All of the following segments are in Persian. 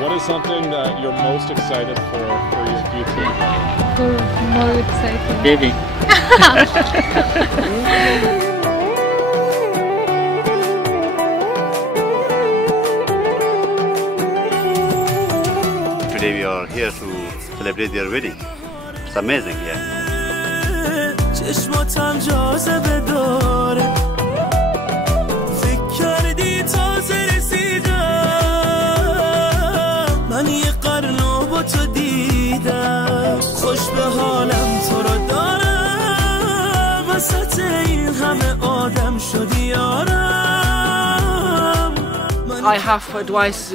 What is something that you're most excited for your future? More excited. Baby. Today we are here to celebrate their wedding. It's amazing, yeah. چشماتم جاذبه داره فکر کردی تازه رسیدم من یه قرن با تو دیدم خوش به حالم تو رو دارم وسط این همه آدم شدی یارم I have advice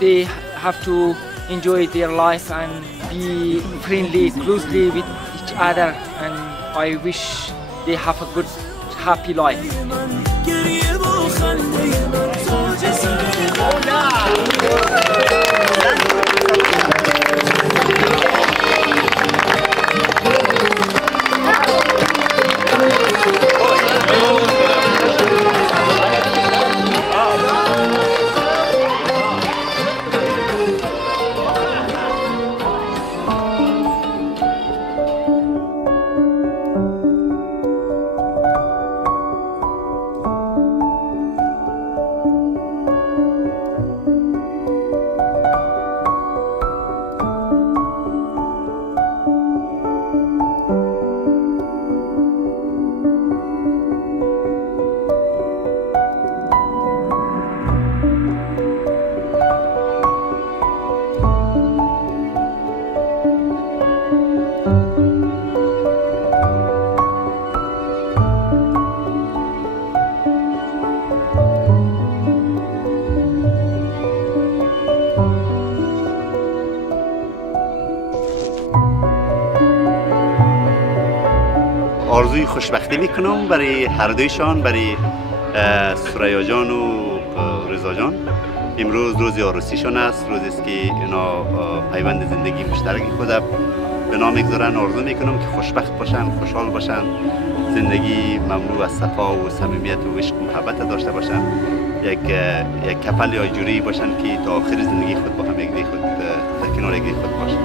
they have to enjoy their life and be friendly closely with each other and I wish they have a good, happy life. آرزوی خوشبختی میکنم برای هر دویشان، برای سریا جان و رضا جان. امروز روز عروسیشان است، روزی است که اینا پیوند زندگی مشترک خود به نام میگذارن. آرزو میکنم که خوشبخت باشن، خوشحال باشن، زندگی مملو از صفا و صمیمیت و عشق و محبت داشته باشن، یک کپل یا جوری باشن که تا آخر زندگی خود با هم یکدیگر خود در کنار یکدیگر خود باشن.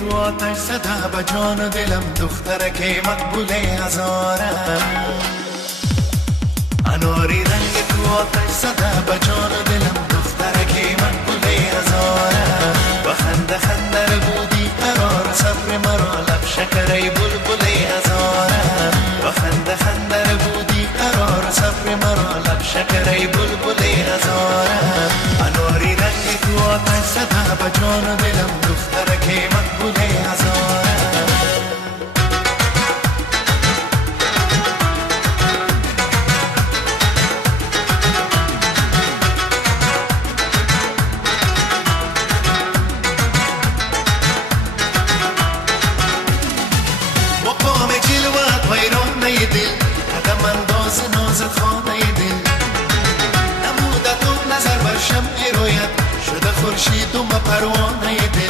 تو آتش زده به جان و دلم دخترک مقبول هزارم اناری رنگ تو آتش زده به جان و دلم دخترک مقبول هزارم و خنده خنده بودی قرار صبر مرا لب شکره بلبل هزارم و خنده خنده بودی قرار صبر مرا لب شکره بلبل هزارم اناری رنگ تو آتش زده به جان و دلم دخترک مقبول هزارم مقام جلوت ویرانه دل قدم انداز نازت خانه دل نموده تو نظر بر شمع رویت شده خورشید و ما پروانه دل